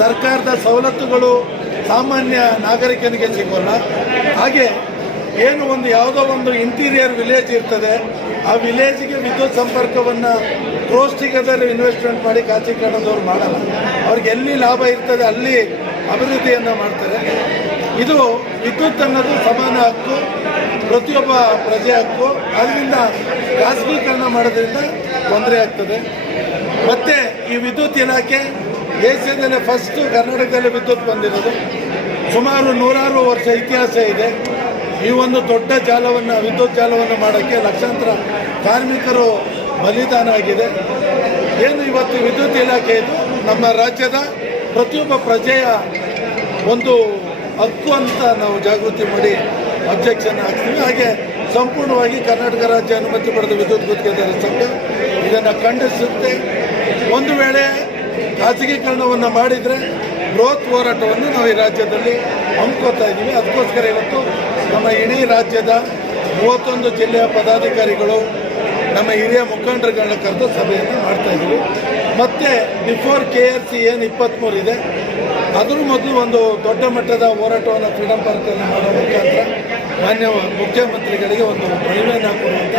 ಸರ್ಕಾರದ ಸವಲತ್ತುಗಳು ಸಾಮಾನ್ಯ ನಾಗರಿಕನಿಗೆ ಸಿಗೋಲ್ಲ. ಹಾಗೆ ಏನು ಒಂದು ಯಾವುದೋ ಒಂದು ಇಂಟೀರಿಯರ್ ವಿಲೇಜ್ ಇರ್ತದೆ, ಆ ವಿಲೇಜ್ಗೆ ವಿದ್ಯುತ್ ಸಂಪರ್ಕವನ್ನು ಕ್ರೋಸ್ಟಿಗದಲ್ಲಿ ಇನ್ವೆಸ್ಟ್ಮೆಂಟ್ ಮಾಡಿ ಖಾಸಗೀಕರಣದವ್ರು ಮಾಡಲ್ಲ. ಅವ್ರಿಗೆ ಎಲ್ಲಿ ಲಾಭ ಇರ್ತದೆ ಅಲ್ಲಿ ಅಭಿವೃದ್ಧಿಯನ್ನು ಮಾಡ್ತಾರೆ. ಇದು ವಿದ್ಯುತ್ ಅನ್ನೋದು ಸಮಾನ ಹಕ್ಕು, ಪ್ರತಿಯೊಬ್ಬ ಪ್ರಜೆ ಹಕ್ಕು. ಅದರಿಂದ ಖಾಸಗೀಕರಣ ಮಾಡೋದ್ರಿಂದ ತೊಂದರೆ ಆಗ್ತದೆ. ಮತ್ತು ಈ ವಿದ್ಯುತ್ ಇಲಾಖೆ ದೇಶದಲ್ಲೇ ಫಸ್ಟು ಕರ್ನಾಟಕದಲ್ಲಿ ವಿದ್ಯುತ್ ಬಂದಿರೋದು. ಸುಮಾರು 100 ವರ್ಷ ಇತಿಹಾಸ ಇದೆ. ಈ ಒಂದು ದೊಡ್ಡ ಜಾಲವನ್ನು, ವಿದ್ಯುತ್ ಜಾಲವನ್ನು ಮಾಡೋಕ್ಕೆ ಲಕ್ಷಾಂತರ ಕಾರ್ಮಿಕರು ಬಲಿದಾನ ಆಗಿದೆ. ಏನು ಇವತ್ತು ವಿದ್ಯುತ್ ಇಲಾಖೆ ಇದು ನಮ್ಮ ರಾಜ್ಯದ ಪ್ರತಿಯೊಬ್ಬ ಪ್ರಜೆಯ ಒಂದು ಹಕ್ಕು ಅಂತ ನಾವು ಜಾಗೃತಿ ಮಾಡಿ ಅಬ್ಜೆಕ್ಷನ್ ಹಾಕ್ತೀವಿ. ಹಾಗೆ ಸಂಪೂರ್ಣವಾಗಿ ಕರ್ನಾಟಕ ರಾಜ್ಯ ಅನುಮತಿ ಪಡೆದ ವಿದ್ಯುತ್ ಗುತ್ತಿಗೆದಾರರ ಸಂಘ ಇದನ್ನು ಖಂಡಿಸುತ್ತೆ. ಒಂದು ವೇಳೆ ಖಾಸಗೀಕರಣವನ್ನು ಮಾಡಿದರೆ ಬೃಹತ್ ಹೋರಾಟವನ್ನು ನಾವು ಈ ರಾಜ್ಯದಲ್ಲಿ ಹಮ್ಮಿಕೊಳ್ತಾ ಇದ್ದೀವಿ. ಅದಕ್ಕೋಸ್ಕರ ಇವತ್ತು ನಮ್ಮ ಇಡೀ ರಾಜ್ಯದ 31 ಜಿಲ್ಲೆಯ ಪದಾಧಿಕಾರಿಗಳು, ನಮ್ಮ ಹಿರಿಯ ಮುಖಂಡರುಗಳನ್ನ ಕರೆದು ಸಭೆಯನ್ನು ಮಾಡ್ತಾ ಇದ್ದೀವಿ. ಮತ್ತು ಬಿಫೋರ್ KRC ಏನು 23 ಇದೆ, ಅದರ ಮೊದಲು ಒಂದು ದೊಡ್ಡ ಮಟ್ಟದ ಹೋರಾಟವನ್ನು ಫ್ರೀಡಂ ಪಾರ್ಕಲ್ಲಿ ಮಾಡೋ ಮುಖಾಂತರ ಮಾನ್ಯ ಮುಖ್ಯಮಂತ್ರಿಗಳಿಗೆ ಒಂದು ಮನವಿಯನ್ನು ಕೊಡುವಂಥ